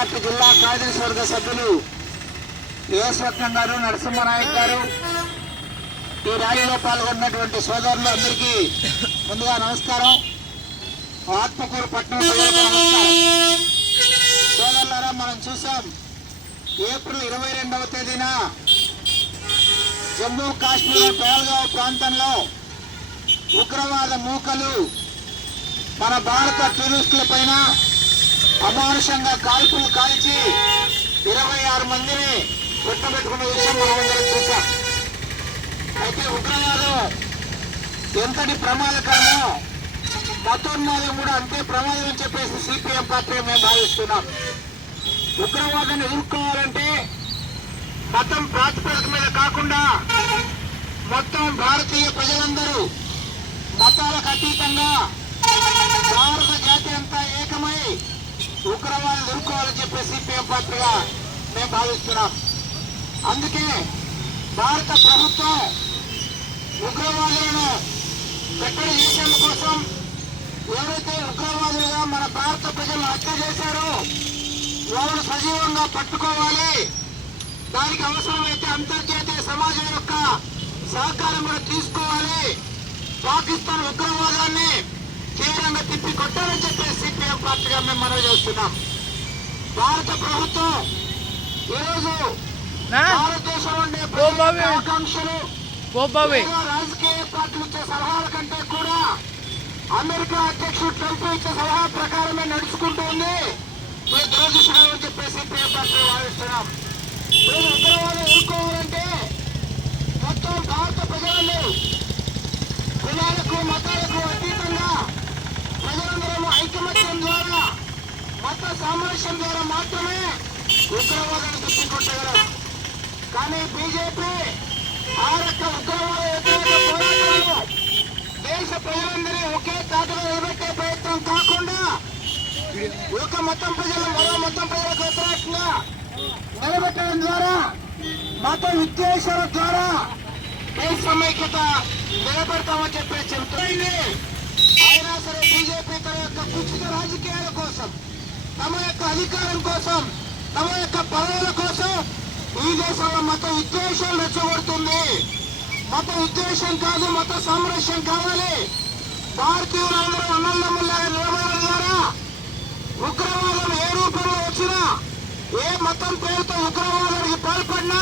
Venkateswara party జిల్లా కార్యదర్శి వర్గ సభ్యులు ఏఎస్వత్నం గారు నరసింహనాయక్ గారు ఈ ర్యాలీలో పాల్గొన్నటువంటి సోదరులు అందరికీ ముందుగా నమస్కారం. ఆత్మకూరు పట్టణం నమస్కారం. సోదరులారా మనం చూసాం ఏప్రిల్ ఇరవై రెండవ తేదీన జమ్మూ కాశ్మీర్ పేల్గావ్ ప్రాంతంలో ఉగ్రవాద మూకలు మన భారత టూరిస్టుల పైన అమానుషంగా కాల్పులు కాల్చి ఇరవై ఆరు మందిని పెట్టబెట్టుకున్న విషయం మనం అందరం చూసాం అయితే ఉగ్రవాదం ఎంతటి ప్రమాదకరమో మతోన్మాదం కూడా అంతే ప్రమాదం అని చెప్పేసి సిపిఎం పార్టీ మేము భావిస్తున్నాం. ఉగ్రవాదాన్ని ఎదుర్కోవాలంటే మతం ప్రాతిపదిక మీద కాకుండా మొత్తం భారతీయ ప్రజలందరూ మతాలకు అతీతంగా భారత జాతి అంతా ఏకమై ఉగ్రవాదులు ఎదుర్కోవాలని చెప్పి సిపిఎం పార్టీగా మేము భావిస్తున్నాం. అందుకే భారత ప్రభుత్వం ఉగ్రవాదులను కట్టడి చేసేందు కోసం ఎవరైతే ఉగ్రవాదులుగా మన భారత ప్రజలు హత్య చేశారో వాళ్ళను సజీవంగా పట్టుకోవాలి. దానికి అవసరమైతే అంతర్జాతీయ సమాజం యొక్క సహకారం కూడా తీసుకోవాలి. పాకిస్తాన్ ఉగ్రవాదాన్ని తీవ్రంగా తిప్పి కొట్టాలని చెప్పి సిపిఎం పార్టీగా మేము మనవి చేస్తున్నాం. భారత ప్రభుత్వం ఈరోజు భారతదేశంలో ఉండే ఆకాంక్షలు రాజకీయ పార్టీలు ఇచ్చే సలహాల కంటే కూడా అమెరికా అధ్యక్షుడు ట్రంప్ ఇచ్చే సలహా ప్రకారమే నడుచుకుంటూ ఉంది. మీరు దురదృష్టం అని చెప్పేసి పేపర్ భావిస్తున్నాం మీరు ఉగ్రవాదం ఎదుర్కోవాలంటే మొత్తం భారత ప్రజలందరూ కులాలకు మతాలకు అతీతంగా ప్రజలందరూ ఐకమత్యం ద్వారా మత సామరస్యం ద్వారా మాత్రమే ఉగ్రవాదాన్ని తిప్పికొట్టగలం కానీ బీజేపీ ఆ యొక్క ఉగ్రవాద వ్యతిరేక పోరాటంలో దేశ ప్రజలందరినీ ఒకే తాటలో నిలబెట్టే ప్రయత్నం కాకుండా ఒక మతం ప్రజలు మరో మతం ప్రజలకు వ్యతిరేకంగా నిలబెట్టడం ద్వారా మత విద్వేషాల ద్వారా దేశ సమైక్యత నిలబెడతామని చెప్పి చెబుతుంది అయినా సరే బీజేపీ తన యొక్క కుచిత రాజకీయాల కోసం తమ యొక్క అధికారం కోసం తమ యొక్క పదవుల కోసం ఈ దేశంలో మత విద్వేషం రెచ్చగొడుతుంది. మత విద్వేషం కాదు మత సామరస్యం కావాలి. భారతీయులందరూ అన్నదమ్ములాగా నిలబడడం ద్వారా ఉగ్రవాదం ఏ రూపంలో వచ్చినా ఏ మతం పేరుతో ఉగ్రవాదానికి పాల్పడినా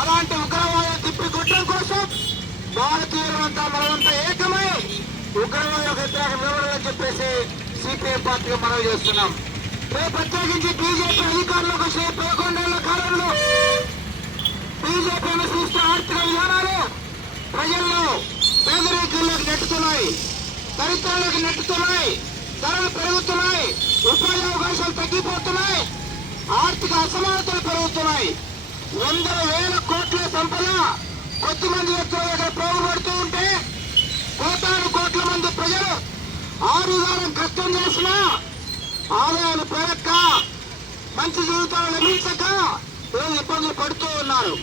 అలాంటి ఉగ్రవాదం తిప్పికొట్టడం కోసం భారతీయులంతా మనమంతా ఏకమై ఉగ్రవాద వ్యతిరేక నిలబడాలని చెప్పేసి సిపిఐ పార్టీగా మనం చేస్తున్నాం. ప్రత్యేకించి బీజేపీ అధికారులకు శ్రీ పదకొండేళ్ళ కాలంలో. బీజేపీ అనుసరిస్తున్న ఆర్థిక విధానాలు ప్రజల్లో పేదరికంలోకి నెట్టుతున్నాయి దరిద్రంలోకి నెట్టుతున్నాయి ధరలు పెరుగుతున్నాయి ఉపాధి అవకాశాలు తగ్గిపోతున్నాయి ఆర్థిక అసమానతలు పెరుగుతున్నాయి. వందల వేల కోట్ల సంపద కొద్ది మంది వ్యక్తుల దగ్గర పోగుపడుతూ ఉంటే కోటాను కోట్ల మంది ప్రజలు ఆరుదారం కష్టం చేసినా ఆదాయాలు పెరక్క మంచి జీవితాలు లభించక ఈరోజు ఇబ్బందులు పడుతూ ఉన్నారు.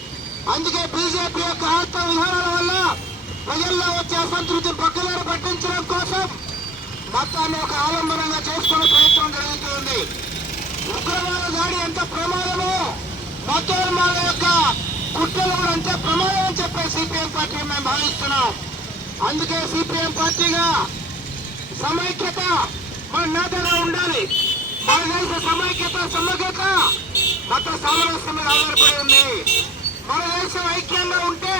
అందుకే బీజేపీ యొక్క ఆత్మ విధానాల వల్ల ప్రజల్లో వచ్చే అసంతృప్తి పక్కదారి పట్టించడం కోసం మతాన్ని ఒక ఆలంబనంగా చేసుకునే ప్రయత్నం జరుగుతుంది ఉగ్రవాద దాడి ఎంత ప్రమాదమో మతోన్మాద యొక్క కుట్రలు కూడా అంతే ప్రమాదం అని చెప్పి సిపిఎం పార్టీ మేము భావిస్తున్నాం. అందుకే సిపిఎం పార్టీగా సమైక్యత మన నేతగా ఉండాలి. మన దేశ సమైక్యత సమగ్రత మత సామరస్యం మీద ఆధారపడి ఉంది. మన దేశం ఐక్యంగా ఉంటే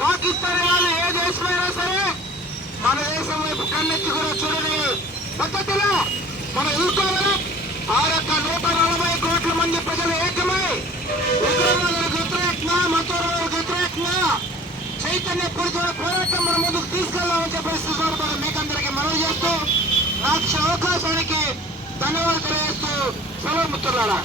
పాకిస్తాన్ వాళ్ళు ఏ దేశమైనా సరే మన దేశం వైపు కన్నెత్తి కూడా చూడని పద్ధతిలో మన ఎదుర్కోవాలి ఆ యొక్క నూట నలభై కోట్ల మంది ప్రజలు ఏకమై ఉగ్రవాదులకు వ్యతిరేకంగా మతోన్మాదులకు వ్యతిరేకంగా చైతన్యపూరితమైన పోరాటం మన ముందుకు తీసుకెళ్ళామని చెప్పి సందర్భంగా మీకందరికీ మనవి చేస్తూ అవకాశానికి ధన్యవాదాలు తెలియజేస్తూ సెలవు మిత్రులారా